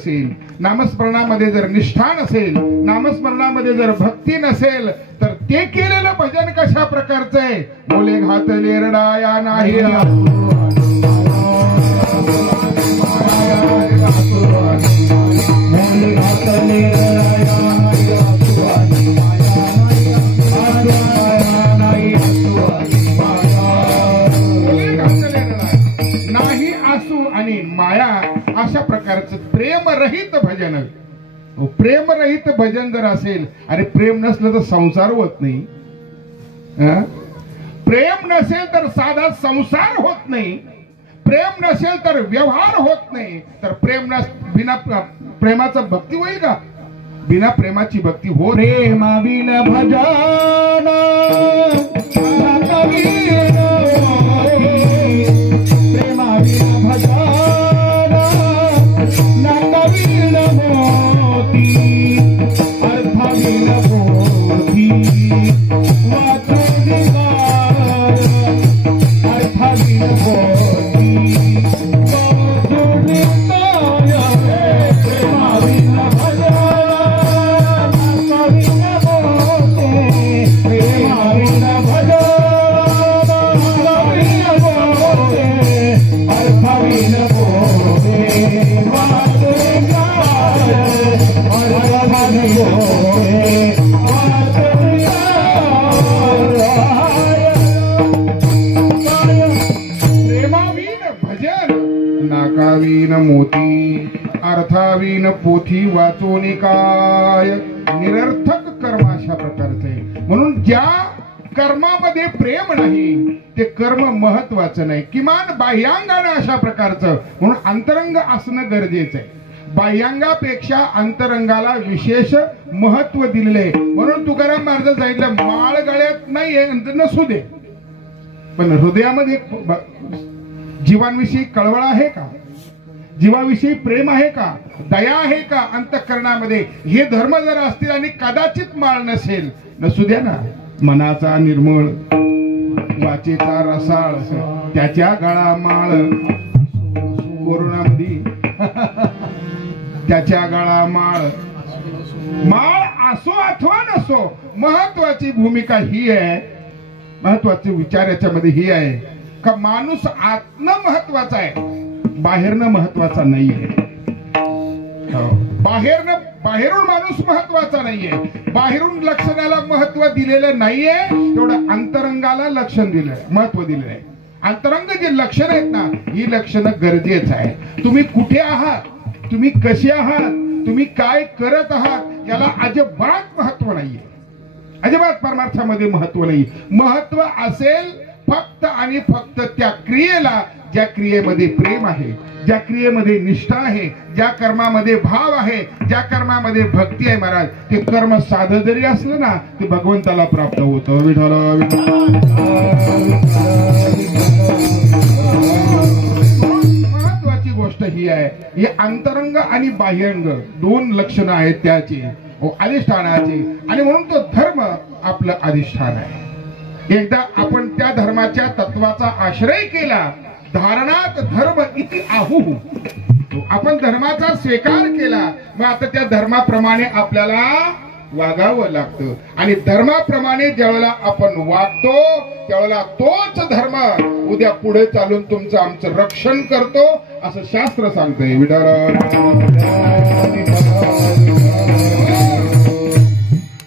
नसेल, नामस्मरणामध्ये जर निष्ठा नसेल, नामस्मरणामध्ये जर भक्ती नसेल, तर ते केलेलं भजन कशा प्रकारचं आहे? बोले घातले रडाया नाही नाही आसू आणि माया, अशा प्रकारचं प्रेमरहित भजन. प्रेमरहित भजन जर असेल, अरे प्रेम नसलं तर संसार होत नाही. प्रेम नसेल तर साधा संसार होत नाही. प्रेम नसेल तर व्यवहार होत नाही. तर बिना प्रेमाचं भक्ती होईल का? बिना प्रेमाची भक्ती हो. प्रेमा बिन भजन प्रेमा बिन भजन नवीन मोती अर्थ बिन मोती वाचून अर्थ बिन मोती प्रेमा बिन भजन नाकावीन मोती अर्थावीन पोथी वाचोनी काय. निरर्थक कर्म अशा प्रकारचे. म्हणून ज्या कर्मामध्ये प्रेम नाही ते कर्म महत्वाचं नाही. किमान बाह्यांगानं अशा प्रकारचं. म्हणून अंतरंग असणं गरजेचं आहे. बाह्यांगापेक्षा अंतरंगाला विशेष महत्व दिलेले. म्हणून तुकाराम महाराज सांगितलं, माळ गळ्यात नाहीये नसू दे, पण हृदयामध्ये जीवांविषयी कळवळ आहे का? जीवाविषयी प्रेम आहे का? दया आहे का अंतःकरणामध्ये? हे धर्म जर असतील आणि कदाचित माळ नसेल, नसू द्या ना. मनाचा निर्मळ, वाचेचा रसाळ, त्याच्या गळा माळ. कोरोनामध्ये त्याच्या गळा माळ. माळ असो अथवा नसो, महत्वाची भूमिका ही आहे. महत्वाचे विचार याच्यामध्ये ही आहे का माणूस आतनं महत्वाचा आहे, बाहेरनं महत्वाचा नाहीये. बाहेरून माणूस महत्वाचा नाहीये. बाहेरून लक्षणाला महत्व दिलेलं नाहीये, तेवढं अंतरंगाला लक्षण दिलं, महत्व दिलेलं आहे. अंतरंग जे लक्षण आहेत ना, ही लक्षणं गरजेचं आहे. तुम्ही कुठे आहात, तुम्ही कसे आहात, तुम्ही काय करत आहात, याला अजिबात महत्व नाहीये. अजिबात परमार्थामध्ये महत्व नाही. महत्व असेल फक्त आणि फक्त त्या क्रियेला, ज्या क्रियेमध्ये प्रेम आहे, ज्या क्रियेमध्ये निष्ठा आहे, ज्या कर्मामध्ये भाव आहे, ज्या कर्मामध्ये भक्ती आहे. महाराज, ते कर्म साधं जरी असलं ना, ते भगवंताला प्राप्त होतं. विठ्ठल महत्वाची गोष्ट ही आहे. हे अंतरंग आणि बाह्यंग दोन लक्षणं आहेत त्याची, अधिष्ठानाचे. आणि म्हणून तो धर्म आपलं अधिष्ठान आहे. एकदा आपण त्या धर्माच्या तत्वाचा आश्रय केला, धारणात धर्म इति आहू, आपण धर्माचा स्वीकार केला, मग आता त्या धर्माप्रमाणे आपल्याला वागावं लागतं. आणि धर्माप्रमाणे ज्यावेळेला आपण वागतो, त्यावेळेला तोच धर्म उद्या पुढे चालून तुमचं आमचं रक्षण करतो, असं शास्त्र सांगतंय.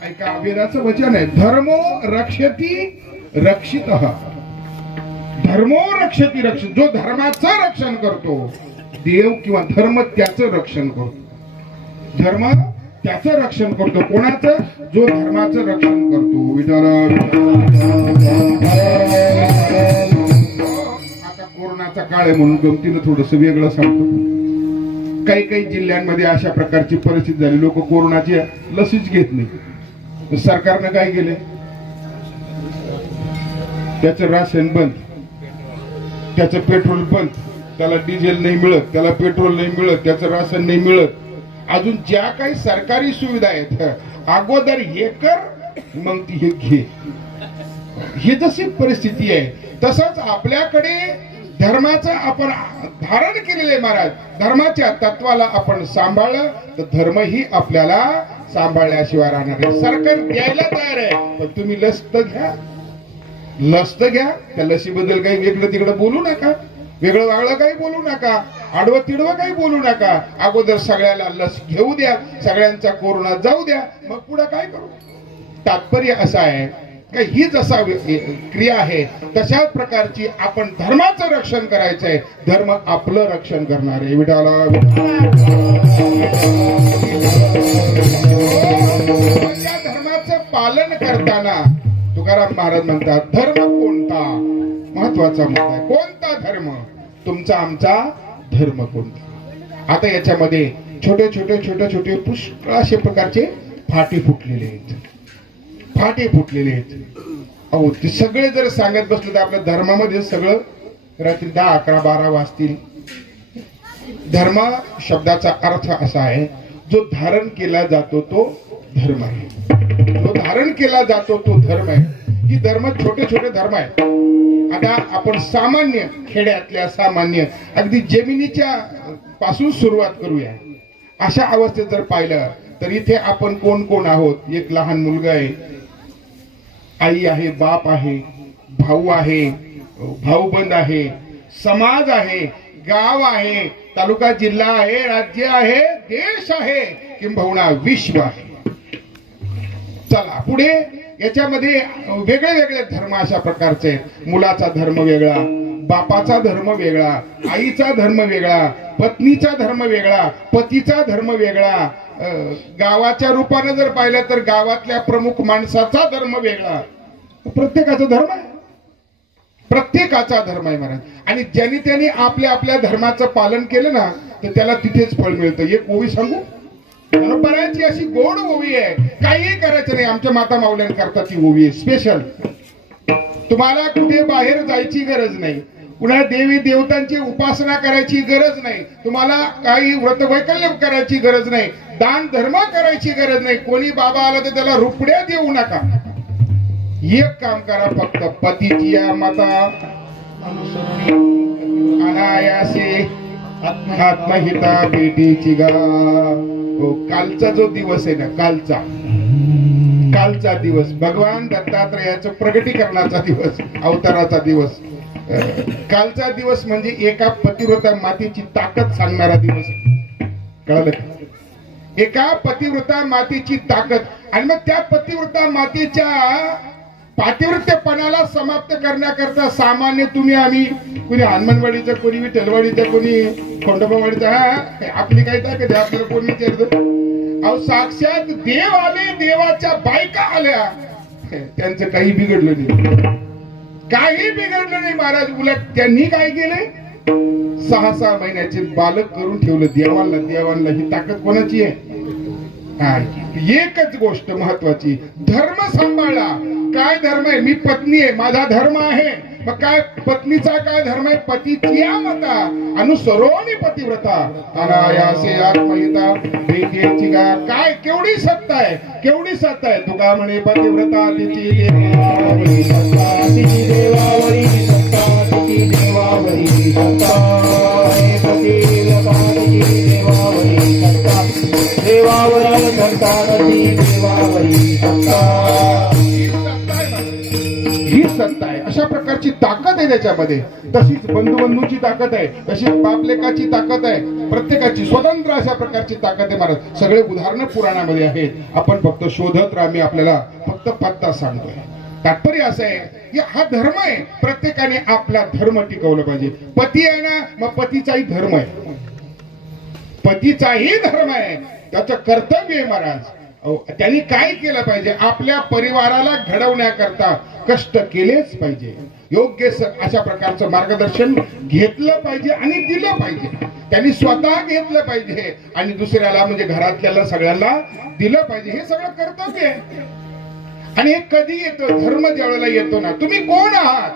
ऐका, वेदाचं वचन आहे, धर्मो रक्षती रक्षितः. धर्मो रक्षती रक्षित. जो धर्माचं रक्षण करतो, देव किंवा धर्म त्याचं रक्षण करतो. धर्म त्याचं रक्षण करतो. कोणाचं? जो धर्माचं रक्षण करतो. आता कोरोनाचा काळ आहे म्हणून गमतीनं थोडस वेगळं सांगतो. काही काही जिल्ह्यांमध्ये अशा प्रकारची परिस्थिती झाली, लोक कोरोनाची लसीच घेत नाही. सरकारनं काय केले? त्याचं राशन बंद, त्याचं पेट्रोल बंद, त्याला डिझेल नाही मिळत, त्याला पेट्रोल नाही मिळत, त्याचं राशन नाही मिळत. अजून ज्या काही सरकारी सुविधा आहेत, अगोदर हे कर मग ती हे घे. ही जशी परिस्थिती आहे, तसंच आपल्याकडे धर्माचं आपण धारण केलेले महाराज, धर्माच्या तत्वाला आपण सांभाळलं तर धर्मही आपल्याला सांभाळल्याशिवाय राहणार आहे. सरकार द्यायला तयार आहे, पण तुम्ही लस्त घ्या, लस्त घ्या. त्या लसीबद्दल काही वेगळं तिकडं बोलू नका, वेगळं वागळं काही बोलू नका, आडवं तिडवं काही बोलू नका. अगोदर सगळ्याला लस घेऊ द्या, सगळ्यांचा कोरोना जाऊ द्या, मग पुढे काय करू. तात्पर्य असं आहे की ही जसा क्रिया आहे तशाच प्रकारची आपण धर्माचं रक्षण करायचं आहे. धर्म आपलं रक्षण करणार आहे. विठाला त्या धर्माचं पालन करताना तुकाराम महाराज म्हणतात, धर्म कोणता महत्वाचा मुद्दा आहे. कोणता धर्म? तुमचा आमचा धर्म कोणता? आता याच्यामध्ये छोटे छोटे छोटे छोटे पुष्कळ असे प्रकारचे फाटे फुटलेले आहेत, फाटे फुटलेले आहेत. अहो ते सगळे जर सांगत बसले तर आपल्या धर्मामध्ये सगळं रात्री 10, 11, 12 वाजतील. धर्म शब्दाचा अर्थ असा आहे, जो धारण केला जातो तो धर्म आहे. जो धारण केला जातो तो धर्म आहे. ही धर्म छोटे छोटे धर्म आहे. आता आपण सामान्य खेड्यातल्या सामान्य अगदी जमिनीच्या पासून सुरुवात करूया. अशा अवस्थेत जर पाहिलं तर इथे आपण कोण कोण आहोत. एक लहान मुलगा आहे, आई आहे, बाप आहे, भाऊ आहे, भाऊबंद आहे, समाज आहे, गाव आहे, तालुका जिल्हा आहे, राज्य आहे, देश आहे, किंबहुना विश्व आहे. चला पुढे याच्यामध्ये वेगळे वेगळे धर्म अशा प्रकारचे आहेत. मुलाचा धर्म वेगळा, बापाचा धर्म वेगळा, आईचा धर्म वेगळा, पत्नीचा धर्म वेगळा, पतीचा धर्म वेगळा, गावाच्या रूपाने जर पाहिलं तर गावातल्या प्रमुख माणसाचा धर्म वेगळा. प्रत्येकाचा धर्म आहे, प्रत्येकाचा धर्म आहे महाराज. आणि ज्यांनी त्यांनी आपल्या आपल्या धर्माचं पालन केलं ना तर त्याला तिथेच फळ मिळतं. एक ओवी सांगू, बऱ्याची अशी गोड ओवी आहे, काहीही करायचं नाही. आमच्या माता माऊल्यांकरता ती ओवी आहे स्पेशल. तुम्हाला कुठे बाहेर जायची गरज नाही, कुणा देवी देवतांची उपासना करायची गरज नाही, तुम्हाला काही व्रतवैकल्य करायची गरज नाही, दान धर्म करायची गरज नाही. कोणी बाबा आला तर त्याला रुपड्या देऊ नका. एक काम करा, फक्त पतीची माता अनायासे आत्महिता बेटीची गा. कालचा जो दिवस आहे ना, कालचा दिवस भगवान दत्तात्रयाचं प्रगटीकरणाचा दिवस, अवताराचा दिवस. कालचा दिवस म्हणजे एका पतिव्रता मातेची ताकद सांगणारा दिवस. कळलं का? एका पतिव्रता मातेची ताकद. आणि मग त्या पतिव्रता मातेच्या पातिव्रत्यपणाला समाप्त करण्याकरता सामान्य तुम्ही आम्ही कोणी हनुमानवाडीचं, कोणी विठ्ठलवाडीचं, कोणी खंडोबावाडीचं, आपली काही ताकद आहे आपल्याला कोणी विचारतं. अहो साक्षात देव आले, देवाच्या बायका आल्या, त्यांचं काही बिघडलं नाही, काही बिघडलं नाही महाराज. उलट त्यांनी काय केले, 6 महिन्याचे बालक करून ठेवलं देवांना. देवांना ही ताकद कोणाची आहे? एकच गोष्ट महत्वाची, धर्म सांभाळला. काय धर्म आहे? मी पत्नी आहे, माझा धर्म आहे. मग काय पत्नीचा काय धर्म आहे? पतीची मता अनुसरोनी पतिव्रता अनायासे आत्महिता बेटीची गा. काय केवढी सत्ता आहे, केवढी सत्ता आहे. तुका म्हणे पतिव्रता तिची देवावरी सत्ता, तिची देवावरी सत्ता, तिची देवावरी सत्ता, पतिव्रता तिची देवावरी सत्ता, देवावरी सत्ता, देवावरी सत्ता. ही सत्ता आहे. अशा प्रकारची ताकद आहे त्याच्यामध्ये. तशीच बंधूची ताकद आहे, तशी बापलेकाची ताकद आहे, प्रत्येकाची स्वतंत्र अशा प्रकारची ताकद आहे महाराज. सगळे उदाहरणं पुराणामध्ये आहेत, आपण फक्त शोधत राहा. मी आपल्याला फक्त पत्ता सांगतोय. तात्पर्य असं आहे की हा धर्म आहे, प्रत्येकाने आपला धर्म टिकवलं पाहिजे. पती आहे ना, मग पतीचाही धर्म आहे, पतीचाही धर्म आहे, त्याचं कर्तव्य आहे महाराज. त्यांनी काय केलं पाहिजे? आपल्या परिवाराला घडवण्याकरता कष्ट केलेच पाहिजे. योग्य अशा प्रकारचं मार्गदर्शन घेतलं पाहिजे आणि दिलं पाहिजे. त्यांनी स्वतः घेतलं पाहिजे आणि दुसऱ्याला म्हणजे घरातल्याला सगळ्यांना दिलं पाहिजे. हे सगळं कर्तव्य आहे. आणि हे कधी येतं? धर्म ज्यावेळेला येतो ना, तुम्ही कोण आहात,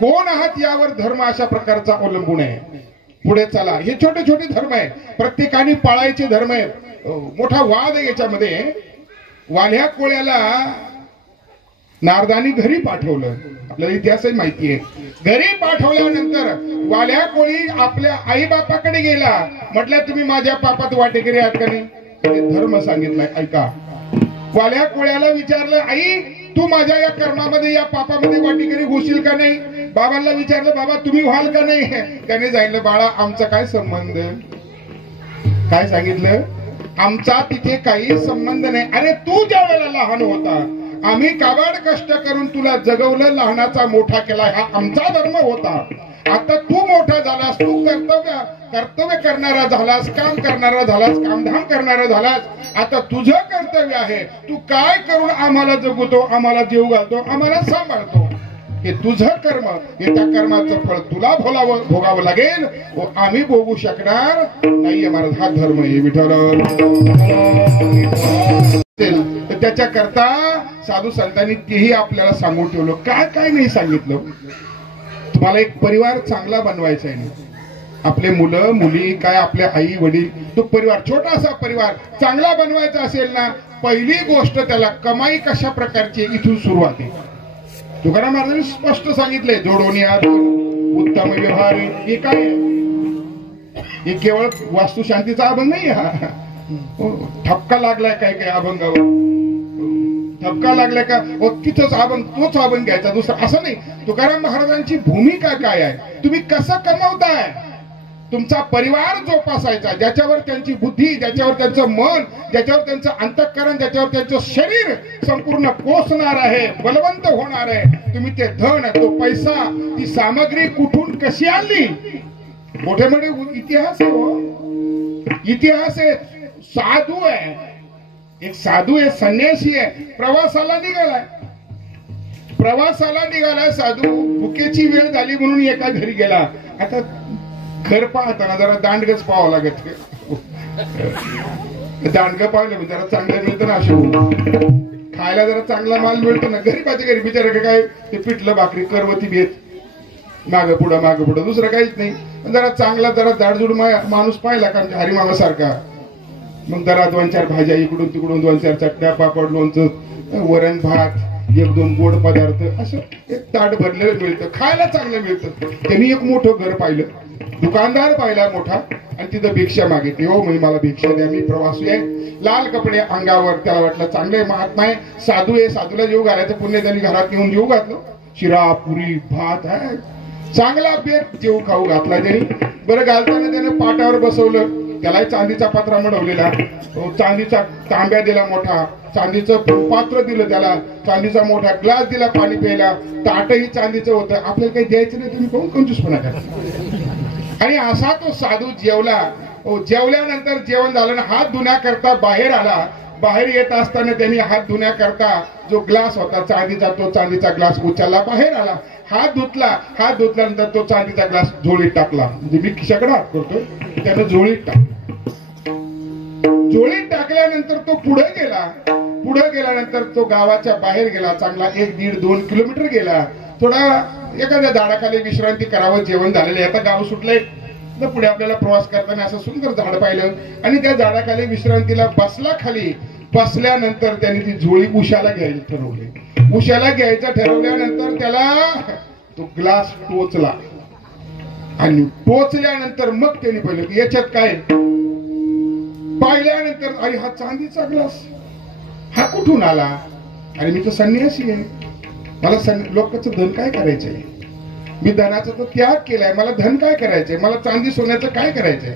कोण आहात यावर धर्म अशा प्रकारचा अवलंबून आहे. पुढे चला, हे छोटे छोटे धर्म आहे, प्रत्येकाने पाळायचे धर्म आहेत. मोठा वाद आहे याच्यामध्ये. वाल्या कोळ्याला नारदानी घरी पाठवलं, आपल्याला इतिहासही माहिती आहे. घरी पाठवल्यानंतर वाल्या कोळी आपल्या आई बापाकडे गेला. म्हटलं तुम्ही माझ्या पापात वाटेकरी आहात का नाही? ते धर्म सांगितलाय ऐका. वाल्या कोळ्याला विचारलं, आई तू माझ्या या कर्मामध्ये या पापामध्ये वाटेकरी होशील का नाही? बाबांना विचारलं, बाबा तुम्ही व्हाल का नाही? त्याने सांगितलं, बाळा आमचा काय संबंध. काय सांगितलं? आमचा तिथे काही संबंध नाही. अरे तू ज्या वेळेला लहान होता आम्ही काबाड कष्ट करून तुला जगवलं, लहानाचा मोठा केला, हा आमचा धर्म होता. आता तू मोठा झालास, तू कर्तव्य करणारा झालास, काम करणारा झालास, कामधाम करणारा झालास. आता तुझं कर्तव्य आहे, तू काय करून आम्हाला जगवतो, आम्हाला जीव घालतो, आम्हाला सांभाळतो. हे तुझं कर्म, हे त्या कर्माचं फळ तुला भोगावं लागेल, आम्ही भोगू शकणार नाहीये महाराज. हा धर्म आहे विठ्ठल. तर त्याच्या करता साधू संतांनी तेही आपल्याला सांगून ठेवलं. काय काय नाही सांगितलं. तुम्हाला एक परिवार चांगला बनवायचा आहे, आपले मुलं मुली काय आपले आई वडील, तो परिवार छोटासा परिवार चांगला बनवायचा असेल ना, पहिली गोष्ट त्याला कमाई कशा प्रकारची इथून सुरुवात आहे. तुकाराम महाराजांनी स्पष्ट सांगितले, जोडोनी उत्तम व्यवहार. हे काय? हे केवळ वास्तुशांतीचा अभंग नाही. हा ठपका लागलाय काय काय अभंगावर, ठपका लागलाय का तिथंच अभंग, तोच अभंग घ्यायचा दुसरा असं नाही. तुकाराम महाराजांची भूमिका काय आहे, तुम्ही कसं कमवताय, तुमचा परिवार जोपासायचा, ज्याच्यावर त्यांची बुद्धी, ज्याच्यावर त्यांचं मन, ज्याच्यावर त्यांचं अंतःकरण, ज्याच्यावर त्यांचं शरीर संपूर्ण पोचणार आहे, बलवंत होणार आहे. तुम्ही ते धन, तो पैसा, ती सामग्री कुठून कशी आणली? मोठे मोठे इतिहास आहे हो, इतिहास आहे. साधू आहे, एक साधू आहे, संन्यासी आहे, प्रवासाला निघालाय साधू. भुकेची वेळ झाली म्हणून एका घरी गेला. आता घर पाहताना जरा दांडगच पाहावं लागत. दांडग पाहिलं जरा चांगलं मिळतं ना, असे खायला जरा चांगला माल मिळतो ना. गरीबाच्या घरी बिचारा काय ते पिठलं भाकरी करवती भेट मागं पुढं दुसरं काहीच नाही. जरा चांगला जरा जाडजूड माणूस पाहिला का हरिमामा सारखा, मग जरा 2-4 भाज्या इकडून तिकडून, 2-4 चटण्या, पापड, लोणचं, वरण भात, 1-2 गोड पदार्थ, असं एक ताट भरलेलं मिळतं, खायला चांगलं मिळतं. त्यांनी एक मोठं घर पाहिलं, दुकानदार पाहिला मोठा, आणि तिथं भिक्षा मागितली. हो म्हणजे मला भिक्षा द्या, मी प्रवासी आहे, लाल कपडे अंगावर. त्याला वाटलं चांगले महात्मा आहे, साधू आहे, साधूला जेव घालायचं पुण्य. त्यांनी घरात येऊन जेव घातलं, शिरा पुरी भात आहे, चांगला बेत जेव खाऊ घातला त्यांनी. बरं घालताना त्याने पाटावर बसवलं, त्यालाही चांदीचा पत्रा मडवलेला, चांदीचा तांब्या दिला मोठा, चांदीचं पात्र दिलं त्याला, चांदीचा मोठा ग्लास दिला पाणी प्यायला, ताटही चांदीचं होतं. आपल्याला काही द्यायचं नाही, तुम्ही कोण कंजूसपणा करा. आणि असा तो साधू जेवला. जेवल्यानंतर जेवण झालं ना, हात धुण्याकरता बाहेर आला. बाहेर येत असताना त्यांनी हात धुण्याकरता जो ग्लास होता चांदीचा, तो चांदीचा ग्लास उचलला, बाहेर आला, हात धुतला. हात धुतल्यानंतर तो चांदीचा ग्लास झोळीत टाकला. म्हणजे मी खिशाकडे हात करतोय, त्यानं झोळीत झोळीत टाकल्यानंतर तो पुढे गेल्यानंतर तो गावाच्या बाहेर गेला. चांगला 1-1.5-2 किलोमीटर गेला. थोडा एखाद्या झाडाखाली विश्रांती करावं, जेवण झालेलं. आता गाव सुटलंय, तर पुढे आपल्याला प्रवास करताना असं सुंदर झाड पाहिलं आणि त्या झाडाखाली विश्रांतीला बसला. खाली बसल्यानंतर त्याने ती झोळी उशाला घ्यायची ठरवली. उशाला घ्यायचं ठरवल्यानंतर त्याला तो ग्लास टोचला आणि टोचल्यानंतर मग त्यांनी पाहिलं की याच्यात काय. पाहिल्यानंतर अरे हा चांदीचा ग्लास, हा कुठून आला? अरे मी तर संन्यासी आहे, मला लोकांचं धन काय करायचंय? मी धनाचा तर त्याग केलाय, मला धन काय करायचंय? मला चांदी सोन्याचं काय करायचंय?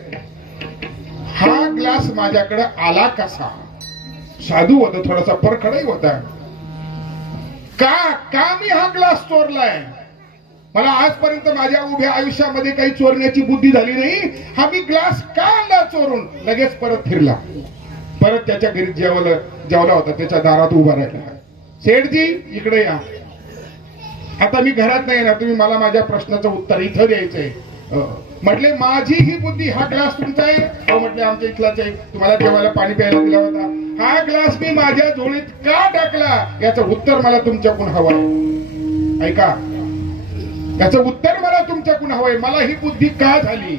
हा ग्लास माझ्याकडे आला कसा? साधू होता, थोडासा परखडाही होता. का मी हा ग्लास चोरलाय? मला आजपर्यंत माझ्या उभ्या आयुष्यामध्ये काही चोरण्याची बुद्धी झाली नाही. हा मी ग्लास का आणला चोरून? लगेच परत फिरला, परत त्याच्या घरी जेवला होता, त्याच्या दारात उभा राहिला. सेठजी इकडे या, आता मी घरात नाही येणार, तुम्ही मला माझ्या प्रश्नाचं उत्तर इथं द्यायचंय. म्हटले माझी ही बुद्धी, हा ग्लास तुमचा आहे? हो म्हटले आमच्या इथलाच आहे, तुम्हाला जेवायला पाणी प्यायला दिला होता. हा ग्लास मी माझ्या झोळीत का टाकला याचं उत्तर मला तुमच्याकडून हवंय. ऐका, याचं उत्तर मला तुमच्याकडून हवंय. मला ही बुद्धी का झाली?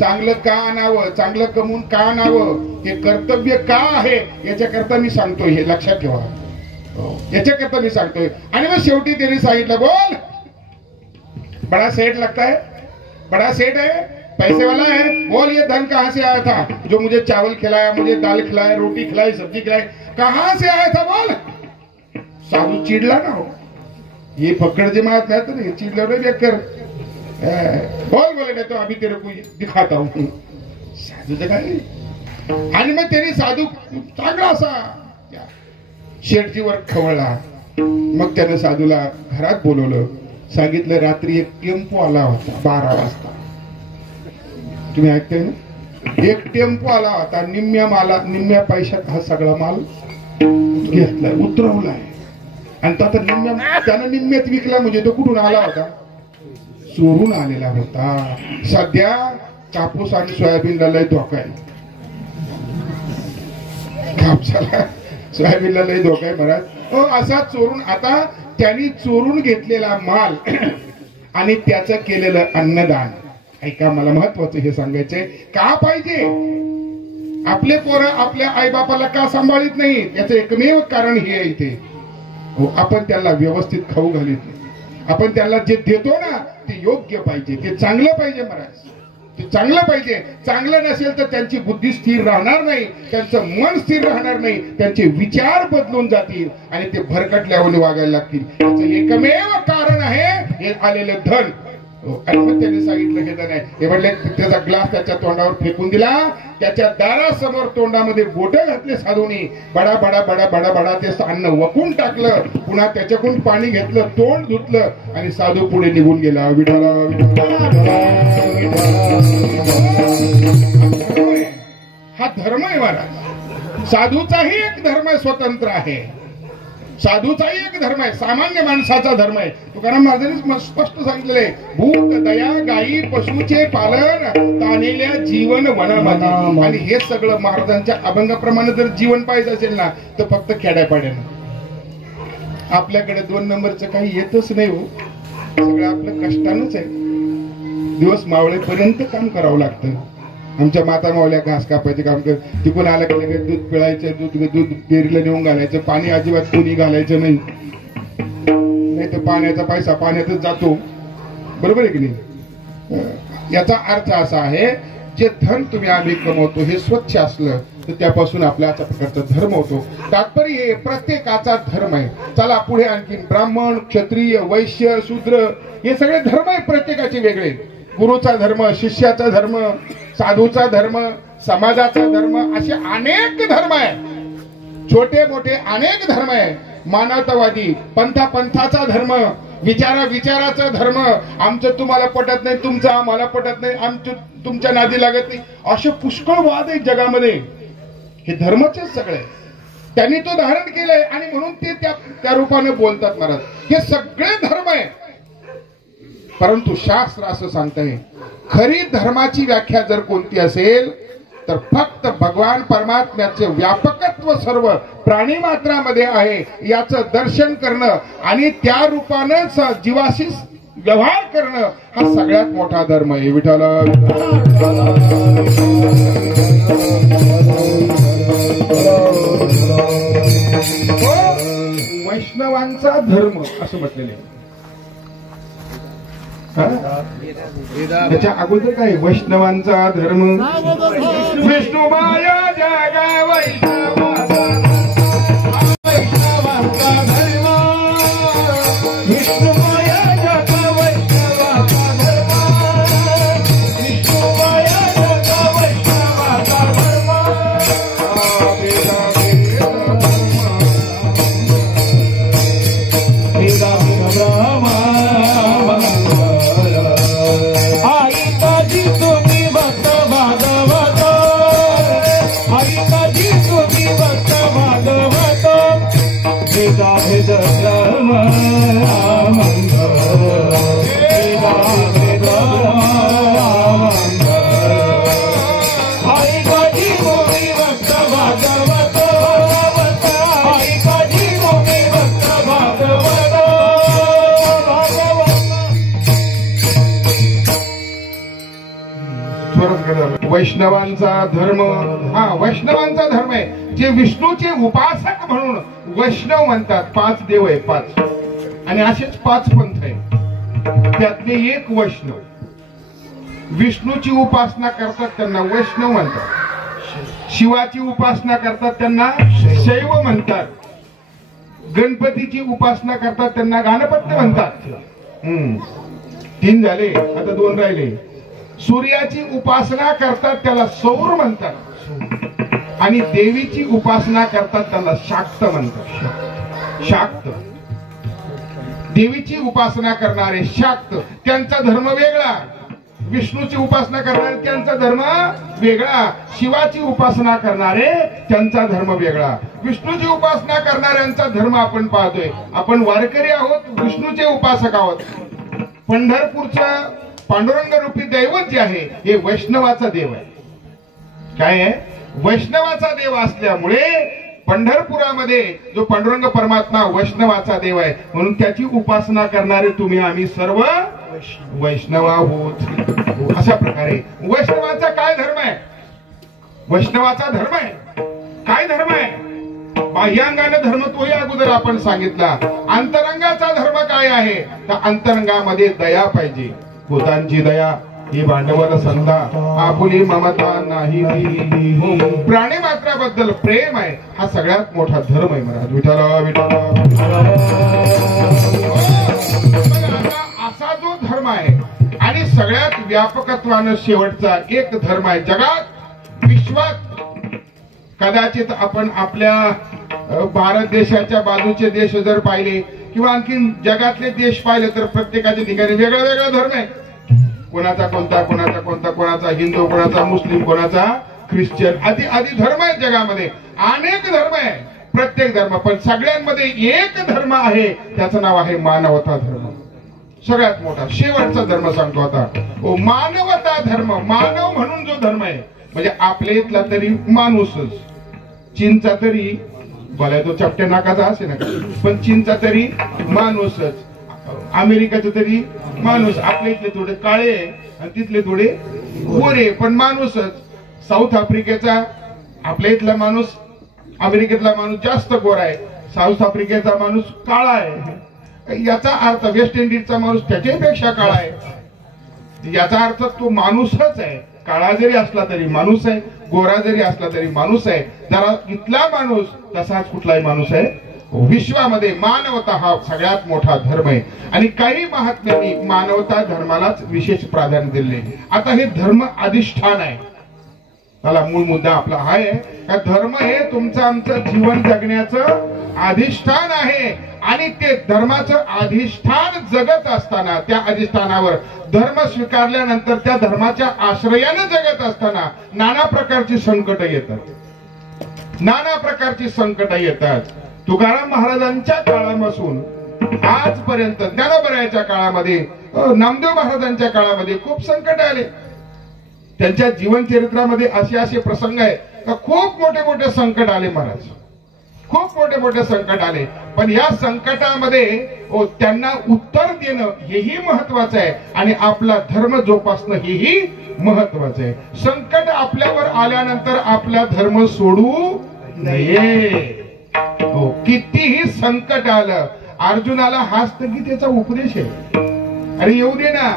चांगलं का आणावं, चांगलं कमवून का आणावं, हे कर्तव्य का आहे याच्याकरता मी सांगतोय, हे लक्षात ठेवा. याच्याकरता मी सांगतोय. आणि मग शेवटी त्यांनी सांगितलं, बोल बड़ा सेठ लगता है, बड़ा सेठ है, पैसे वाला है, बोल ये धन कहां से आया था जो मुझे चावल खिलाया, मुझे दाल खिलाया, रोटी खिलाई, सब्जी खिलाई, कहां से आया था बोल. साधू चिडला ना हो, ये पकड़ जे मारत नाही तर चिडलं रे बेकर. बोल बोले नाही तो अभी तेरे को दिखाता हूं. साधूचं काय. आणि मग त्यांनी साधू चांगला असा शेठजीवर खवळला. मग त्यानं साधूला घरात बोलवलं. सांगितलं रात्री एक टेम्पो आला होता 12 वाजता. तुम्ही ऐकताय ना, एक टेम्पो आला होता. निम्म्या पैशात हा सगळा माल घेतलाय, उतरवलाय. आणि आता त्यानं निम्म्यात विकला. म्हणजे तो कुठून आला होता, चोरून आलेला होता. सध्या कापूस आणि सोयाबीनला लय धोका आहे. कापसाला सोयाबीनला लय धोका आहे महाराज. असा चोरून, आता त्यांनी चोरून घेतलेला माल आणि त्याचं केलेलं अन्नदान. ऐका, मला महत्वाचं हे सांगायचंय. का पाहिजे आपले पोरं आपल्या आईबापाला का सांभाळीत नाही, याचं एकमेव कारण हे आहे. इथे आपण त्याला व्यवस्थित खाऊ घालीत नाही. आपण त्याला जे देतो ना ते योग्य पाहिजे, ते चांगलं पाहिजे महाराज, ते चांगलं पाहिजे. चांगलं नसेल तर त्यांची बुद्धी स्थिर राहणार नाही, त्यांचं मन स्थिर राहणार नाही, त्यांचे विचार बदलून जातील आणि ते भरकटल्यावर वागायला लागतील. याचं एकमेव कारण आहे हे आलेलं धन. आणि मग त्यांनी सांगितलं हे धन आहे. हे म्हणले, त्याचा ग्लास त्याच्या तोंडावर फेकून दिला. त्याच्या दारासमोर तोंडामध्ये बोट घातले साधूनी. बडा बडा बडा बडा बडा ते अन्न वकून टाकलं. पुन्हा त्याच्याकडून पाणी घेतलं, तोंड धुतलं आणि साधू पुढे निघून गेला. विठाला हा धर्म आहे महाराज. साधूचाही एक धर्म स्वतंत्र आहे. साधूचाही एक धर्म आहे, सामान्य माणसाचा धर्म आहे. तुकाराम महाराजांनी स्पष्ट सांगितलेलं आहे, भूत दया गायी पशुचे पालन तानेल्या जीवन वनामध्ये. आणि हे सगळं महाराजांच्या अभंगाप्रमाणे जर जीवन पाहिजे असेल ना तर फक्त खेड्यापाड्यानं. आपल्याकडे 2 नंबरचं काही येतच नाही हो. सगळं आपलं कष्टानंच आहे. दिवस मावळेपर्यंत काम करावं लागतं. आमच्या माता मावल्या घास कापायचे काम कर, तिकडून आलं की लगेच दूध पिळायचं, दूध डेअरीला नेऊन घालायचं. पाणी अजिबात कोणी घालायचं नाही, नाही तर पाण्याचा पैसा पाण्यातच जातो. बरोबर आहे की नाही. याचा अर्थ असा आहे, जे धन तुम्ही आम्ही कमवतो हे स्वच्छ असलं तर त्यापासून आपला अशा प्रकारचा धर्म होतो. तात्पर्य हे प्रत्येकाचा धर्म आहे. चला पुढे आणखी ब्राह्मण, क्षत्रिय, वैश्य, शूद्र हे सगळे धर्म आहे प्रत्येकाचे वेगळे. गुरुचा धर्म, शिष्याचा धर्म, साधूचा धर्म, समाजाचा धर्म, असे अनेक धर्म आहे. छोटे मोठे अनेक धर्म आहे. मानवतावादी पंथाचा धर्म, विचाराचा धर्म. आमचं तुम्हाला पटत नाही, तुमचं आम्हाला पटत नाही, आमचं तुमच्या नादी लागत नाही, असे पुष्कळ वाद आहेत जगामध्ये. हे धर्मचेच सगळे. त्यांनी तो धारण केलंय आणि म्हणून ते त्या रूपाने बोलतात महाराज. हे सगळे धर्म आहे. परंतु शास्त्र असं सांगतंय, खरी धर्माची व्याख्या जर कोणती असेल तर फक्त भगवान परमात्म्याचे व्यापकत्व सर्व प्राणी मात्रामध्ये आहे याचं दर्शन करणं आणि त्या रूपानं जीवाशी व्यवहार करणं हा सगळ्यात मोठा धर्म आहे. विठ्ठल वैष्णवांचा धर्म असं म्हटलेलं आहे. त्याच्या अगोदर काय, वैष्णवांचा धर्म. विष्णुमाया जगा वैष्णवांचा धर्म, विष्णुमाया जगा वैष्णवांचा धर्म, विष्णुमाया जगा वैष्णवांचा धर्म. वैष्णवांचा धर्म, हा वैष्णवांचा धर्म आहे. जे विष्णूचे उपासक म्हणून वैष्णव म्हणतात. 5 देव आहे, 5, आणि असेच 5 पंथ आहे. त्यातले एक वैष्णव. विष्णूची उपासना करतात त्यांना वैष्णव म्हणतात. शिवाची उपासना करतात त्यांना शैव म्हणतात. गणपतीची उपासना करतात त्यांना गणपत्य म्हणतात. 3 झाले, आता 2 राहिले. सूर्याची उपासना करतात त्याला सौर म्हणतात, आणि देवीची उपासना करतात त्याला शाक्त म्हणतात. शाक्त. देवीची उपासना करणारे शाक्त, त्यांचा धर्म वेगळा. विष्णूची उपासना करणारे त्यांचा धर्म वेगळा. शिवाची उपासना करणारे त्यांचा धर्म वेगळा. विष्णूची उपासना करणाऱ्यांचा धर्म आपण पाहतोय. आपण वारकरी आहोत, विष्णूचे उपासक आहोत. पंढरपूरचं पांडुरंग रूपी दैवत जे आहे हे वैष्णवाचा देव आहे. काय आहे? वैष्णवाचा देव असल्यामुळे पंढरपुरामध्ये जो पांडुरंग परमात्मा वैष्णवाचा देव आहे, म्हणून त्याची उपासना करणारे तुम्ही आम्ही सर्व वैष्णव आहोत. अशा प्रकारे वैष्णवाचा काय धर्म आहे? वैष्णवाचा धर्म आहे काय धर्म आहे? बाह्यांगाने धर्म तोही अगोदर आपण सांगितला. अंतरंगाचा धर्म काय आहे? तर अंतरंगामध्ये दया पाहिजे. भूतांची दया ही भांडवल संधा, आपुली ममता नाही. प्राणी मात्राबद्दल प्रेम आहे, हा सगळ्यात मोठा धर्म आहे महाराज. विठ्ठल विठ्ठल. असा जो धर्म आहे, आणि सगळ्यात व्यापकत्वानं शेवटचा एक धर्म आहे जगात, विश्वात. कदाचित आपण आपल्या भारत देशाच्या बाजूचे देश जर पाहिले किंवा आणखी जगातले देश पाहिले तर प्रत्येकाच्या ठिकाणी वेगळा वेगळा धर्म आहे. कोणाचा कोणता, कोणाचा कोणता, कोणाचा हिंदू, कोणाचा मुस्लिम, कोणाचा ख्रिश्चन, आदी आदी धर्म आहेत जगामध्ये. अनेक धर्म आहे, प्रत्येक धर्म. पण सगळ्यांमध्ये एक धर्म आहे, त्याचं नाव आहे मानवता धर्म. सगळ्यात मोठा शेवटचा धर्म सांगतो आता, मानवता धर्म. मानव म्हणून जो धर्म आहे, म्हणजे आपल्या इथला तरी माणूसच, चीनचा तरी बोलाय तो चपट्या नाकाचा असे ना, पण चीनचा तरी माणूसच, अमेरिकेचा तरी माणूस. आपल्या इथले थोडे काळे आणि तिथले थोडे गोरे, पण माणूसच. साऊथ आफ्रिकेचा आपल्या इथला माणूस, अमेरिकेतला माणूस जास्त गोरा आहे, साऊथ आफ्रिकेचा माणूस काळा आहे. याचा अर्थ वेस्ट इंडिजचा माणूस त्याच्यापेक्षा काळा आहे. याचा अर्थ तो माणूसच आहे. काळा जरी असला तरी माणूस आहे, गोरा जरी असला तरी माणूस आहे. जरा इथला माणूस तसाच कुठलाही माणूस आहे. विश्वामध्ये मानवता हा सगळ्यात मोठा धर्म आहे, आणि काही महात्म्यांनी मानवता धर्मालाच विशेष प्राधान्य दिले. आता हे धर्म अधिष्ठान आहे. मला मूळ मुद्दा आपला हा आहे का धर्म हे तुमचं आमचं जीवन जगण्याचं अधिष्ठान आहे, आणि ते धर्माचं अधिष्ठान जगत असताना, त्या अधिष्ठानावर धर्म स्वीकारल्यानंतर त्या धर्माच्या आश्रयाने जगत असताना नाना प्रकारची संकट येतात. नाना प्रकारची संकट येतात. तुकाराम महाराजांच्या काळापासून आजपर्यंत, ज्ञानोबरायाच्या काळामध्ये, नामदेव महाराजांच्या काळामध्ये खूप संकट आले. त्यांच्या जीवन चरित्रामध्ये असे प्रसंग आहे का खूप मोठे मोठे संकट आले महाराज, खूप मोठे मोठे संकट आले. पण या संकटामध्ये त्यांना उत्तर देणं हेही महत्वाचं आहे, आणि आपला धर्म जोपासणं हेही महत्वाचं आहे. संकट आपल्यावर आल्यानंतर आपला धर्म सोडू नये. कितीही संकट आलं, अर्जुनाला हाच तर गीतेचा उपदेश आहे. अरे येऊ दे ना,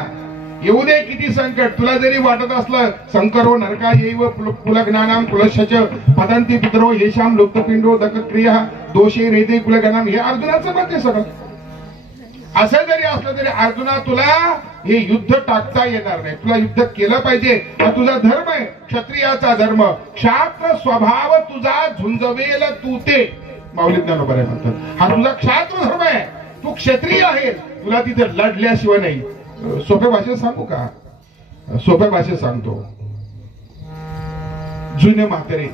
येऊ दे किती संकट. तुला जरी वाटत असलं संकरो नरका येव कुलज्ञानाम कुलशच पदांती पितरो येशाम लुप्तपिंडो दक्रिया दोषे रेते कुलज्ञानाम, हे अर्जुनाचं मत आहे सगळं. असं जरी असलं तरी अर्जुना तुला हे युद्ध टाकता येणार नाही. तुला युद्ध केलं पाहिजे, हा तुझा धर्म आहे, क्षत्रियाचा धर्म. क्षात्र स्वभाव तुझा झुंजवेल तू ते, माऊली ज्ञानोबराय म्हणतात. हा तुझा क्षात्र धर्म आहे, तू क्षत्रिय आहे. तुला तिथे लढल्याशिवाय नाही. सोप्या भाषेत सांगू का? सोप्या भाषेत सांगतो. जुने म्हातारे,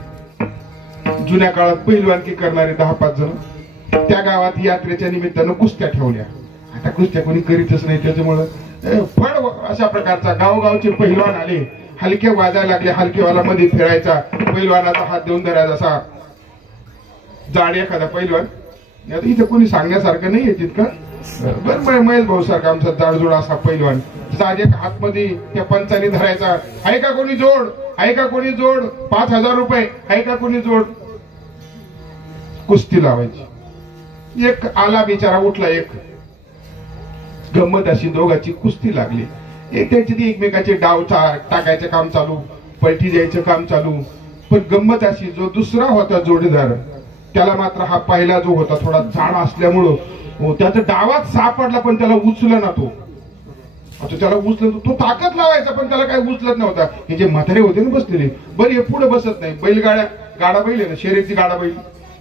जुन्या काळात पहिलवानकी करणारे 10-5 जण त्या गावात यात्रेच्या निमित्तानं कुस्त्या ठेवल्या. आता कुस्त्या कोणी करीतच नाही, त्याच्यामुळं फड अशा प्रकारचा गावगावचे पहिलवान आले. हलके वाजायला लागले. हलकेवाला मध्ये फिरायचा, पहिलवानाचा हात देऊन धरायचा. असा जाड एखादा पहिलवान, इथे कोणी सांगण्यासारखं नाहीये तितकं. बरं महेश भाऊ सारखा आमचा जाडजोड असा पैलवान, साज एक हातमध्ये त्या पंचाने धरायचा. आहे का कोणी जोड? आहे का कोणी जोड? 5000 रुपये आहे का कोणी जोड? कुस्ती लावायची. एक आला बिचारा उठला, एक गंमत अशी दोघांची कुस्ती लागली. एक त्यांची ती एकमेकाचे डाव टाकायचं काम चालू, पलटी द्यायचं काम चालू. पण गंमत अशी, जो दुसरा होता जोडीदार त्याला मात्र हा पहिला जो होता थोडा जाड असल्यामुळं त्याचा डावात सापडला, पण त्याला उचला ना तो. आता त्याला उचलत, तो ताकद लावायचा पण त्याला काही उचलत नव्हता. हे जे म्हातारे होते ना बसलेले, बरं हे पुढे बसत नाही. बैलगाड्या, गाडा बैल आहे ना, शर्यतीची गाडा बैल,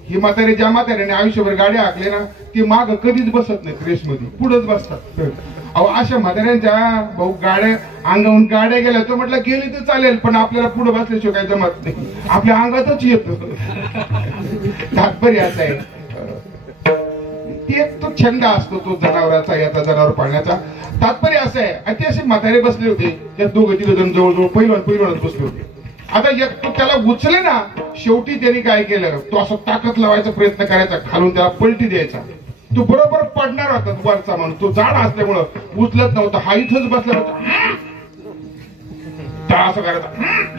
ही म्हातारे ज्या म्हाताऱ्याने आयुष्यभर गाड्या हाकले ना, ते माग कधीच बसत नाहीत रेसमध्ये, पुढेच बसतात. अहो अशा म्हाताऱ्यांच्या भाऊ गाड्या अंगाहून गाड्या गेल्या तर म्हटलं गेली तर चालेल, पण आपल्याला पुढे बसल्याशिवाय काही जमत नाही, आपल्या अंगातच येत. तात्पर्य असं आहे, ते तो छंद असतो तो जनावराचा, याचा जनावर पाळण्याचा. तात्पर्य असं आहे, ते असे म्हातारे बसले होते, त्या दोघं तिघ जण जवळजवळ पहिलवानच बसले होते. आता एक तो त्याला उचले ना, शेवटी त्यांनी काय केलं, तो असं ताकद लावायचा प्रयत्न करायचा, खालून त्याला पलटी द्यायचा. तो बरोबर पडणार होता वरचा माणूस, तो जाड असल्यामुळं उचलत नव्हता. हा इथंच बसला होता, त्याला असं करायचा,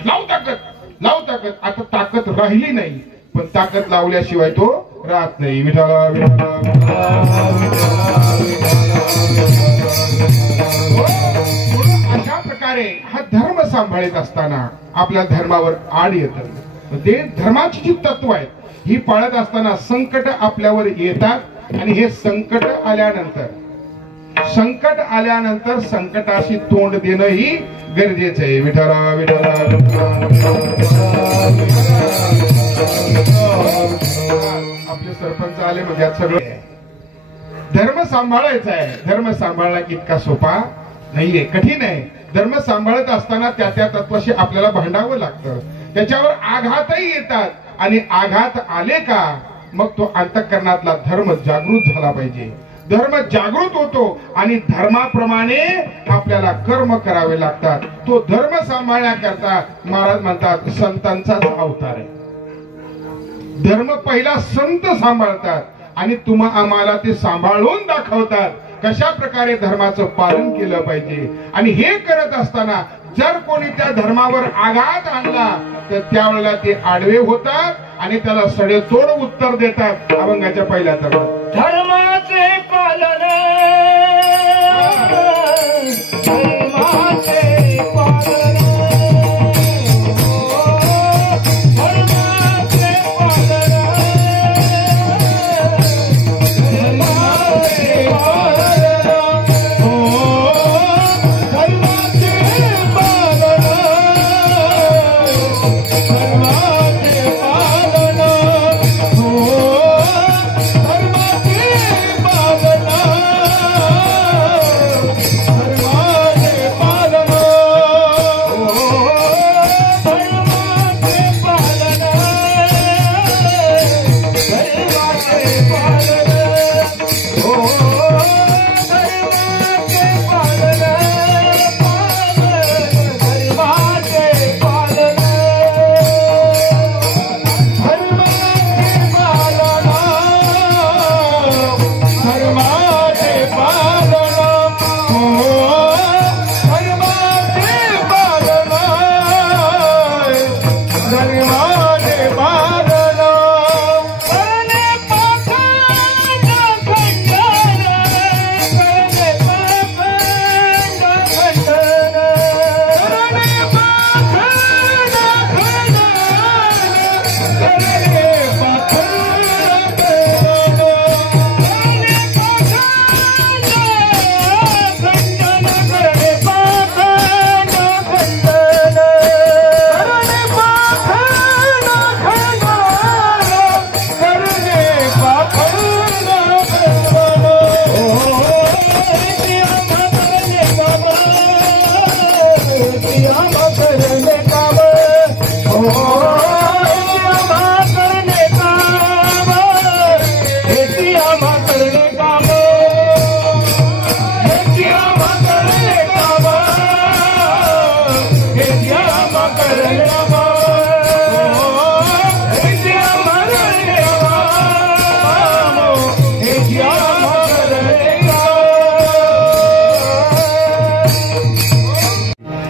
लाव ताकद. आता ताकद राहिली नाही, पण ताकद लावल्याशिवाय तो राहत नाही. विठाला अशा प्रकारे हा धर्म सांभाळत असताना आपल्या धर्मावर आड येतं. ते धर्माची जी तत्व आहेत ही पाळत असताना संकट आपल्यावर येतात, आणि हे संकट आल्यानंतर संकटाशी तोंड देणं ही गरजेचं आहे. विठाला आपले सरपंच आले म्हणजे यात सगळं धर्म सांभाळायचा आहे. धर्म सांभाळणं इतका सोपा नाहीये, कठीण आहे. धर्म सांभाळत असताना त्या तत्वाशी आपल्याला भांडावं लागतं, त्याच्यावर आघातही येतात, आणि आघात आले का मग तो अंतःकरणातला धर्म जागृत झाला पाहिजे. धर्म जागृत होतो आणि धर्माप्रमाणे आपल्याला कर्म करावे लागतात. तो धर्म सांभाळण्याकरता महाराज म्हणतात संतांचाच अवतार आहे. धर्म पहिला संत सांभाळतात आणि आम्हाला ते सांभाळून दाखवतात कशा प्रकारे धर्माचं पालन केलं पाहिजे. आणि हे करत असताना जर कोणी त्या धर्मावर आघात आणला तर त्यावेळेला ते आडवे होतात आणि त्याला सडेतोड उत्तर देतात. अभंगाच्या पहिल्या तरात धर्माचे पालन, धर्माचे पालन, धर्माचे पालन, धर्माचे पालन,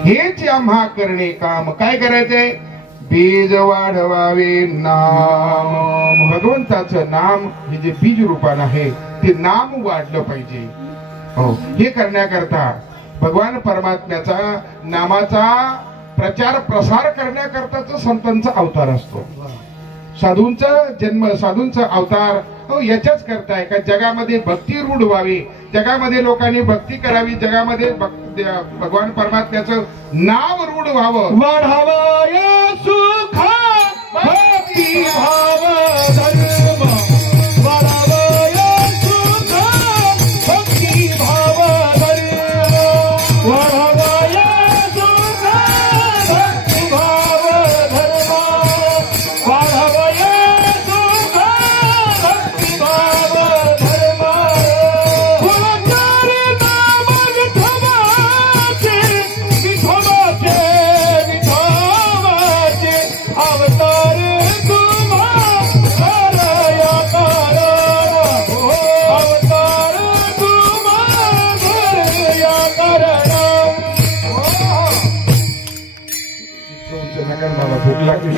हेच आम्हा करणे काम. काय करायचंय? बीज वाढवावे नाम. भगवंताचं नाम हे जे बीज रूपान आहे ते नाम वाढलं पाहिजे. हो, हे करण्याकरता भगवान परमात्म्याचा नामाचा प्रचार प्रसार करण्याकरताच संतांचा अवतार असतो. साधूंचा जन्म, साधूंचा अवतार हो याच्याच करताय का जगामध्ये भक्ती रूढ व्हावी, जगामध्ये लोकांनी भक्ती करावी, जगामध्ये भगवान परमात्म्याचं नाव रूढ व्हावं. वाढावय सुख भक्ती भाव धर्म. वाढावय सुख भक्ती भाव धर्म. वाढावय सुख भक्ती भाव धर्म. वाढावय सुख भक्ती भाव धर्म. फुलचारी नाम विठोबाचे, विठोबाचे, विठोबाचे अवतार तुम्हा करया कारण. अवतार तुम्हा करया कारण. मला भूक लागली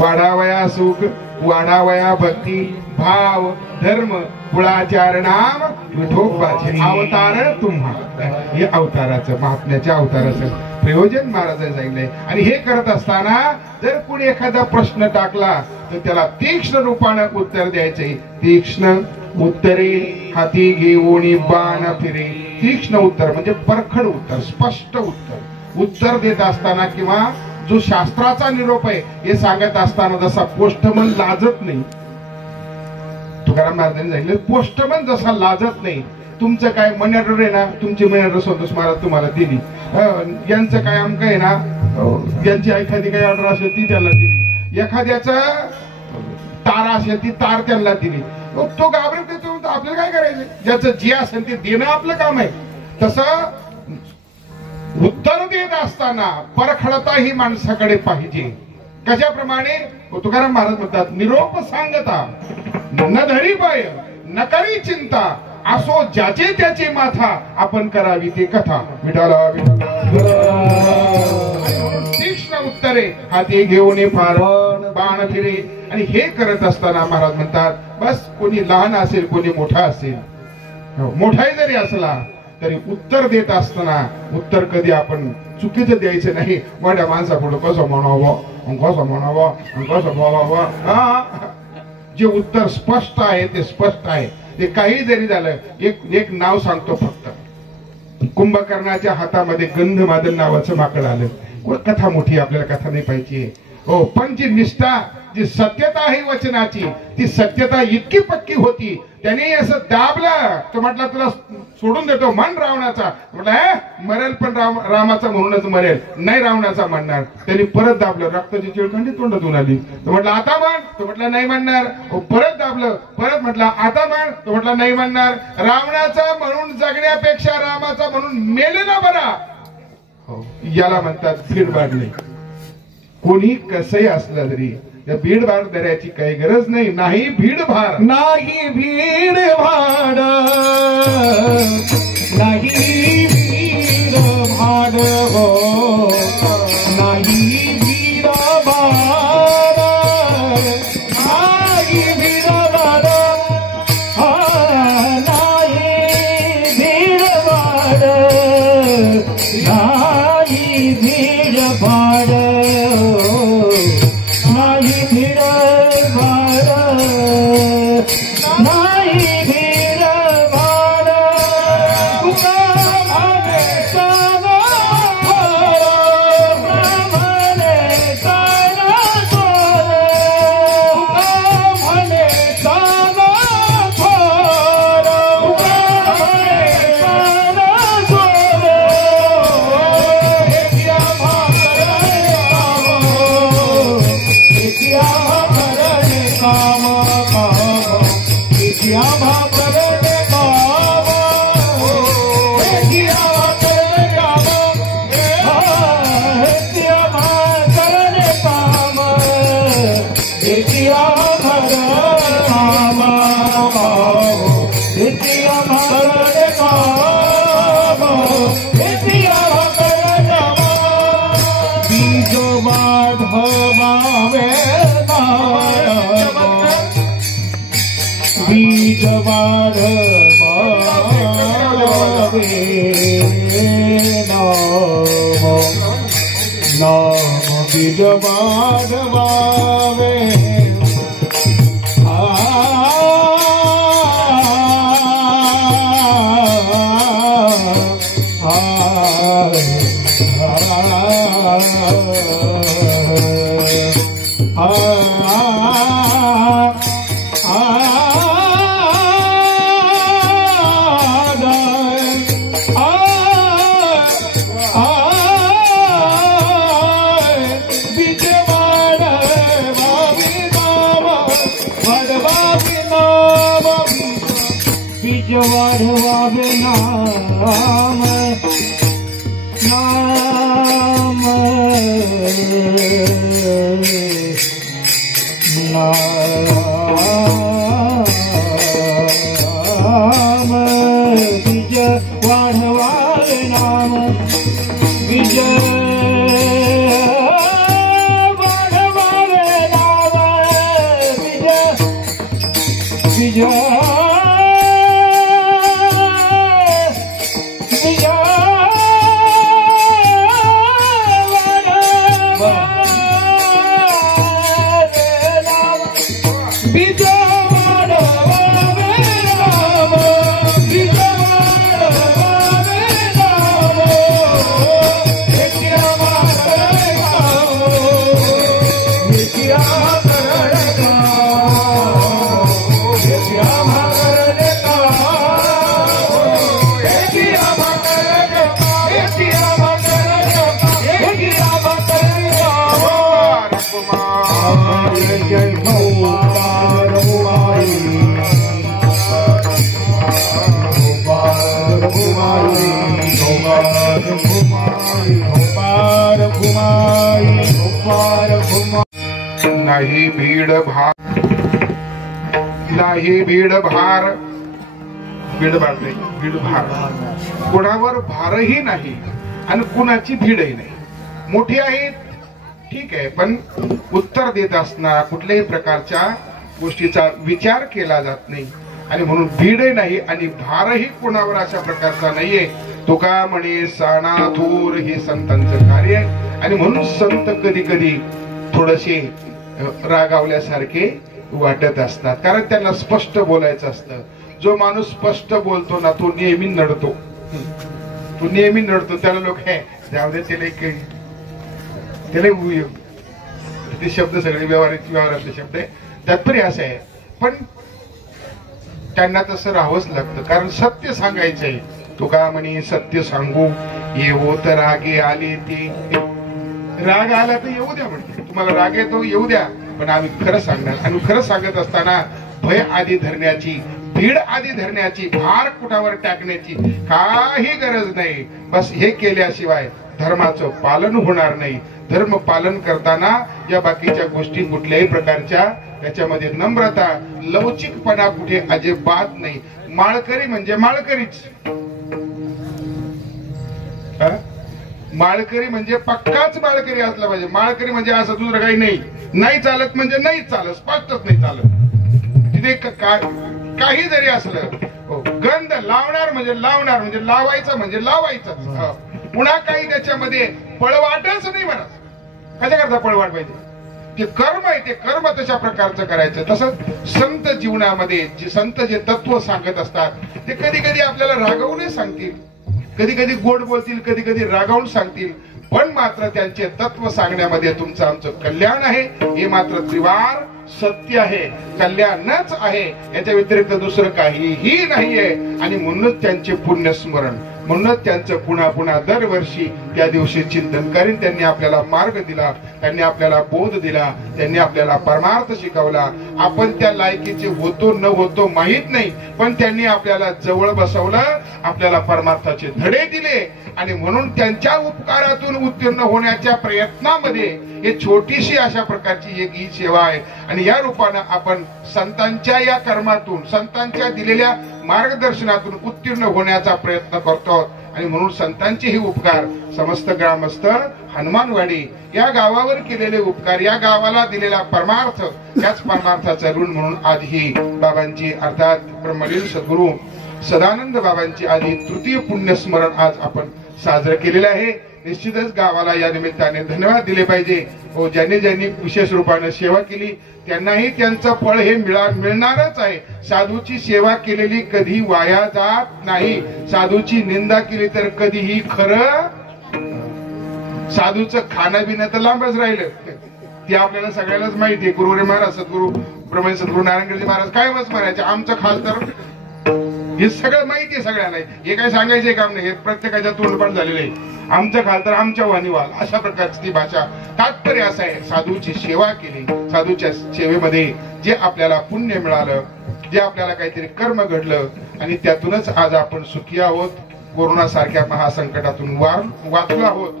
वाढावया सुख, वाढावया भक्ती भाव धर्म. कुळाचार नाम विठोबाचे अवतार तुम्हा. हे अवताराचं, महात्म्याच्या अवताराचं प्रयोजन महाराजांनी सांगितलंय. आणि हे करत असताना जर कोणी एखादा प्रश्न टाकला तर त्याला तीक्ष्ण रूपानं उत्तर द्यायचे. तीक्ष्ण उत्तरे हाती घेऊन बाण फिरे. तीक्ष्ण उत्तर म्हणजे परखड उत्तर, स्पष्ट उत्तर. उत्तर देत असताना किंवा जो शास्त्राचा निरोप आहे हे सांगत असताना जसा पोस्टमन लाजत नाही, तुकाराम महाराजांनी सांगितलं पोस्टमन जसा लाजत नाही. तुमचं काय मनी ऑर्डर आहे ना, तुमची मनी ऑर्डर संतोष महाराज तुम्हाला दिली. यांचं काय अमकं आहे ना, यांची एखादी काही ऑर्डर असेल ती त्यांना दिली. एखाद्याचं तार असेल ती तार त्यांना दिली. तो घाबरत येतो, आपल्याला काय करायचं, ज्याचं जे असेल ते देणं आपलं काम आहे. तसं उत्तर देत असताना परखडता ही माणसाकडे पाहिजे. कशाप्रमाणे तुकाराम महाराज म्हणतात, निरोप सांगता न धरी पाय न करी चिंता, असो ज्याचे त्याचे माथा आपण करावी ते कथा. विठाला तीक्ष्ण उत्तरे हाती घेऊन फार बाण फिरे. आणि हे करत असताना महाराज म्हणतात, बस कोणी लहान असेल कोणी मोठा असेल, मोठाही जरी असला तरी उत्तर देत असताना उत्तर कधी आपण चुकीचं द्यायचं नाही. मोठ्या माणसापुढे कसं म्हणावं, कसं म्हणावं, कसं बोलावं. जे उत्तर स्पष्ट आहे ते स्पष्ट आहे. ते काही जरी झालं, एक नाव सांगतो फक्त. कुंभकर्णाच्या हातामध्ये गंधमादन नावाचं माकड आलं. कथा मोठी, आपल्याला कथा नाही पाहिजे हो, पण जी निष्ठा, जी सत्यता आहे वचनाची, ती सत्यता इतकी पक्की होती. त्याने असं दाबलं तर म्हटलं तुला सोडून देतो, म्हण रावणाचा. म्हटलं मरेल पण रामाचा म्हणूनच मरेल, नाही रावणाचा म्हणणार. त्यांनी परत दाबलं, रक्ताची चिळखंडी तोंडातून आली. तो म्हटलं आता म्हण, तो म्हटलं नाही म्हणणार. परत दाबलं, परत म्हटलं आता म्हण, तो म्हटलं नाही म्हणणार. रावणाचा म्हणून जगण्यापेक्षा रामाचा म्हणून मेले ना बरा. याला म्हणतात भीड बांधणे. कोणी कसंही असलं तरी या भीड भाड धरायची काही गरज नाही. नाही भीड भाड, नाही भीड भाड, नाही भीड भाड हो, नाही भीड भाड, नाही भीड भाड, नाही भीड भाड, नाही भीड भाड, नाही भीड भाड, नाही भीड नाम बीज माधवावे वाढवावे नाम नाम नाम बीज वाढवावे नाम बीज वाढवावे नाम बीज नाही भीड भार नाही भीड भार भीड भार नाही भीड भार कोणावर भारही नाही आणि कुणाची भीडही नाही. मोठी आहेत ठीक आहे पण उत्तर देत असताना कुठल्याही प्रकारच्या गोष्टीचा विचार केला जात नाही आणि म्हणून भीडही नाही आणि भारही कोणावर अशा प्रकारचा नाहीये. तुका म्हणे साना थोर हे संतांचं कार्य आहे आणि म्हणून संत कधी कधी थोडेसे रागावल्यासारखे वाटत असतात कारण त्यांना स्पष्ट बोलायचं असतं. जो माणूस स्पष्ट बोलतो ना तो नेहमी नडतो. तो नेहमी नडतो. त्याला लोक हे त्यामध्ये त्याला ते शब्द सगळे व्यवहारातले शब्द आहे. तात्पर्य असं आहे पण त्यांना तसं राहावंच लागतं कारण सत्य सांगायचंय. तुका म्हणे सत्य सांगू येवो तर रागे आले ते. राग आला तर येऊ द्या म्हणते. तुम्हाला राग येतो येऊ द्या पण आम्ही खरं सांगणार. आणि खरं सांगत असताना भय आधी धरण्याची भीड आधी धरण्याची भार कुठावर टाकण्याची काही गरज नाही. बस हे केल्याशिवाय धर्माचं पालन होणार नाही. धर्म पालन करताना या बाकीच्या गोष्टी कुठल्याही प्रकारच्या त्याच्यामध्ये नम्रता लवचिकपणा कुठे अजिबात नाही. माळकरी म्हणजे माळकरीच. माळकरी म्हणजे पक्काच माळकरी असला पाहिजे. माळकरी म्हणजे असं दुसरं काही नाही. नाही चालत म्हणजे नाही चालत स्पष्टच नाही चालत. तिथे काही जरी असलं गंध लावणार म्हणजे लावायचं म्हणजे लावायचं. पुन्हा काही त्याच्यामध्ये पळवाटच नाही म्हणा. कशा करता पळवाट पाहिजे. जे कर्म आहे ते कर्म तशा प्रकारचं करायचं. तसंच संत जीवनामध्ये जे संत जे तत्व सांगत असतात ते कधी कधी आपल्याला रागवून सांगतील. कधी कधी गोड बोलतील कधी कधी रागावून सांगतील पण मात्र त्यांचे तत्व सांगण्यामध्ये तुमचं आमचं कल्याण आहे हे मात्र त्रिवार सत्य आहे. कल्याणच आहे याच्या व्यतिरिक्त दुसरं काहीही नाहीये. आणि म्हणूनच त्यांचे पुण्यस्मरण म्हणूनच त्यांचं पुन्हा पुन्हा दरवर्षी त्या दिवशी चिंतन करीन. त्यांनी आपल्याला मार्ग दिला. त्यांनी आपल्याला बोध दिला. त्यांनी आपल्याला परमार्थ शिकवला. आपण त्या लायकीचे होतो न होतो माहित नाही पण त्यांनी आपल्याला जवळ बसवलं. आपल्याला परमार्थाचे धडे दिले आणि म्हणून त्यांच्या उपकारातून उत्तीर्ण होण्याच्या प्रयत्नामध्ये हे छोटीशी अशा प्रकारची एक ही सेवा आहे. आणि या रूपानं आपण संतांच्या या कर्मातून संतांच्या दिलेल्या मार्गदर्शनातून उत्तीर्ण होण्याचा प्रयत्न करतो. आणि म्हणून संतांचे हे उपकार समस्त ग्रामस्थ हनुमानवाडी या गावावर केलेले उपकार या गावाला दिलेला परमार्थ याच परमार्थाचा ऋण म्हणून आज ही बाबांची अर्थात ब्रह्मलीन सद्गुरू सदानंद बाबांची आज ही तृतीय पुण्यस्मरण आज आपण साजरं केलेलं आहे. निश्चितच गावाला या निमित्ताने धन्यवाद दिले पाहिजे. ज्यांनी ज्यांनी विशेष रूपाने सेवा केली त्यांनाही त्यांचं फळ हे मिळणारच आहे. साधूची सेवा केलेली कधी वाया जात नाही. साधूची निंदा केली तर कधीही खरं साधूचं खाणं बिणं तर लांबच राहिलं. ते आपल्याला सगळ्यालाच माहिती आहे. गुरुरे महाराज सद्गुरू ब्रह्मन सद्गुरू नारायणगिरी महाराज काय मत म्हणायचे, आमचं खाल तर हे सगळं माहिती आहे सगळ्यांना. हे काय सांगायचे काम नाही, हे प्रत्येकाच्या तोंडपाठ झालेलं आहे. आमचं खाल तर आमच्या वाणीवाल अशा प्रकारची ती भाषा. तात्पर्य असं आहे, साधूची सेवा केली, साधूच्या सेवेमध्ये जे आपल्याला पुण्य मिळालं, जे आपल्याला काहीतरी कर्म घडलं आणि त्यातूनच आज आपण सुखी आहोत. कोरोना सारख्या महासंकटातून वाचलो आहोत.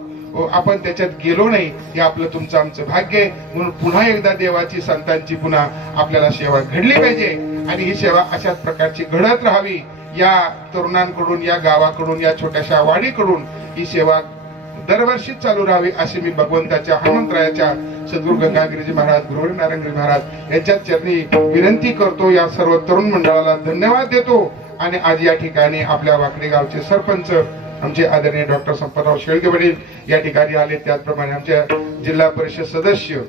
आपण त्याच्यात गेलो नाही हे आपलं तुमचं आमचं भाग्य आहे. म्हणून पुन्हा एकदा देवाची संतांची पुन्हा आपल्याला सेवा घडली पाहिजे आणि ही सेवा अशाच प्रकारची घडत राहावी. या तरुणांकडून, या गावाकडून, या छोट्याशा वाडीकडून ही सेवा दरवर्षीच चालू राहावी अशी मी भगवंताच्या हनुमंतरायाच्या सद्गुरू गंगागिरीजी महाराज, गुरुहरी नारायणगिरी महाराज यांच्या चरणी विनंती करतो. या सर्व तरुण मंडळाला धन्यवाद देतो. आणि आज या ठिकाणी आपल्या वाकडी गावचे सरपंच आमचे आदरणीय डॉक्टर संपतराव शेळके वडील या ठिकाणी आले. त्याचप्रमाणे आमच्या जिल्हा परिषद सदस्य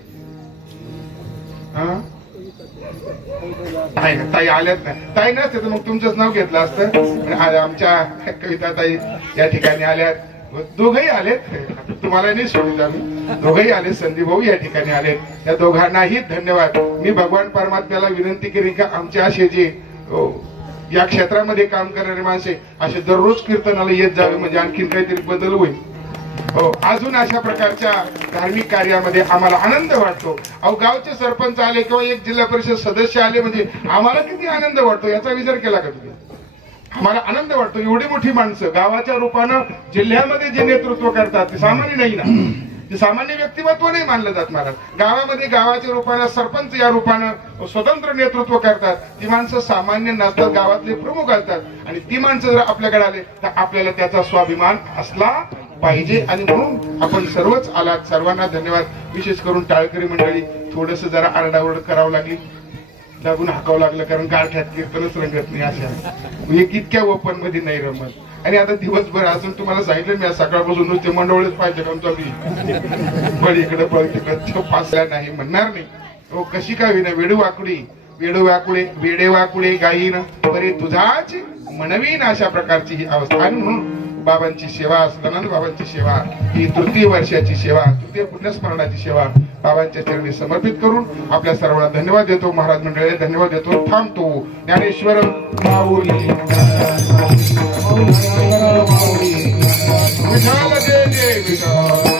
ताई आल्यात नाही. ताई नसते तर मग तुमचंच नाव घेतलं असतं. आमच्या कविता ताई या ठिकाणी आल्यात. दोघही आलेत, तुम्हाला नाही सोडून आम्ही दोघही आले. संदीप भाऊ या ठिकाणी आलेत. या दोघांनाही धन्यवाद. मी भगवान परमात्म्याला विनंती करीन का आमचे असे जे या क्षेत्रामध्ये काम करणारे माणसे असे दररोज कीर्तनाला येत जावे, म्हणजे आणखीन काहीतरी बदल होईल. अजून अशा प्रकारच्या धार्मिक कार्यामध्ये आम्हाला आनंद वाटतो. गावचे सरपंच आले किंवा एक जिल्हा परिषद सदस्य आले म्हणजे आम्हाला किती आनंद वाटतो याचा विचार केला का तुम्ही? आम्हाला आनंद वाटतो. एवढी मोठी माणसं गावाच्या रूपानं जिल्ह्यामध्ये जे नेतृत्व करतात ते सामान्य नाही ना, ते सामान्य व्यक्तिमत्व नाही मानलं जात महाराज. गावामध्ये गावाच्या रूपानं सरपंच या रूपानं स्वतंत्र नेतृत्व करतात. ती माणसं सामान्य नसतात, गावातले प्रमुख असतात. आणि ती माणसं जर आपल्याकडे आले तर आपल्याला त्याचा स्वाभिमान असला पाहिजे. आणि म्हणून आपण सर्वच आलात. सर्वांना धन्यवाद. विशेष करून टाळकरी मंडळी थोडस जरा आरडाओरड करावं लागली, लागून हाकावं लागलं, कारण गारठ्यात कीर्तनच रंगत नाही. अशा एक इतक्या ओपन मध्ये नाही रमत. आणि आता दिवसभर अजून तुम्हाला सांगितलं मी सकाळपासून नुसते मंडळच पाहिजे आमचा पळ इकडे पळ तिकडे पासल्या नाही म्हणणार नाही. कशी का विना वेडे वाकुळे गाईन बरे तुझाच म्हणवीन अशा प्रकारची ही अवस्था. आणि म्हणून बाबांची सेवा, सदानंद बाबांची सेवा, ही तृतीय वर्षाची सेवा, तृतीय पुण्यस्मरणाची सेवा बाबांच्या चरणी समर्पित करून आपल्या सर्वांना धन्यवाद देतो. महाराज मंडळाला धन्यवाद देतो. थांबतो. ज्ञानेश्वर माऊली विठाल जय जय विठाल